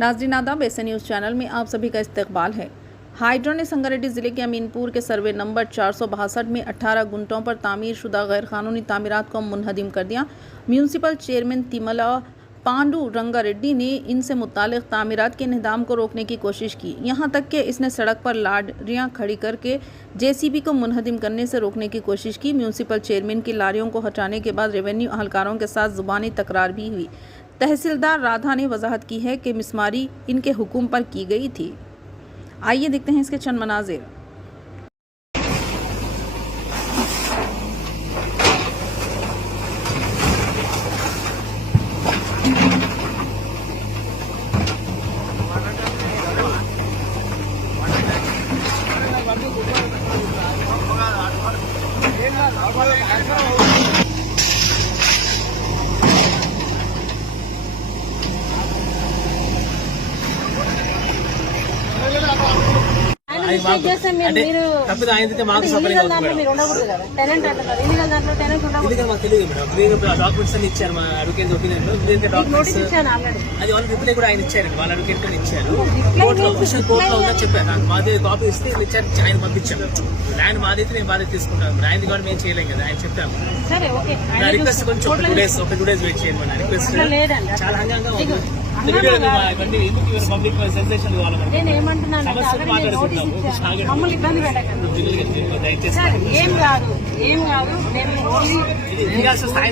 नाज़रीन आदाब, ऐसे न्यूज़ चैनल में आप सभी का इस्तकबाल है। हाइड्रा ने संगारेड्डी जिले के अमीनपुर के सर्वे नंबर 462 में 18 गुंटों पर तामीर शुदा गैर कानूनी तामीरात को मुनहदिम कर दिया। म्यूनसिपल चेयरमैन तिमला पांडु रंगारेड्डी ने इनसे मुतालिक तामीरात के इंहदाम को रोकने की कोशिश की, यहाँ तक कि इसने सड़क पर लारियां खड़ी करके जेसीबी को मुनहदिम करने से रोकने की कोशिश की। म्यूनसिपल चेयरमैन की लारियों को हटाने के बाद रेवेन्यू अहलकारों के साथ जुबानी तकरार भी हुई। तहसीलदार राधा ने वजाहत की है कि मिसमारी इनके हुक्म पर की गई थी। आइए देखते हैं इसके चंद मनाजिर। తప్పితే ఆయన మాకు సఫరింగ్ డాక్యుమెంట్స్ అన్ని ఇచ్చారు మా అడ్వకేట్ ఒపీనియన్ లో. డాక్యుమెంట్స్ అది వాళ్ళ రిప్లై కూడా ఆయన ఇచ్చారండి, వాళ్ళ అడ్వకేట్ కూడా ఇచ్చారు. కోర్టులో ఆఫీషియల్ కోర్టులో ఉందని చెప్పారు. నాకు మాది కాపీ ఇస్తే ఇచ్చారు, ఆయన పంపించాను. ఆయన బాధ్యత నేను బాధ్యత తీసుకుంటాను. ఆయన కూడా మేము చేయలేం కదా, ఆయన చెప్తాము. రిక్వెస్ట్ కొంచెం ఒక 2 days వెయిట్ చేయండి. మన రిక్వెస్ట్ చాలా హంగంగా ఉంది. పబ్లిక్ సెన్సేషన్ మమ్మల్ని ఇబ్బంది పెట్టకండి. ఏం కాదు, ఏం కాదు. స్థాయి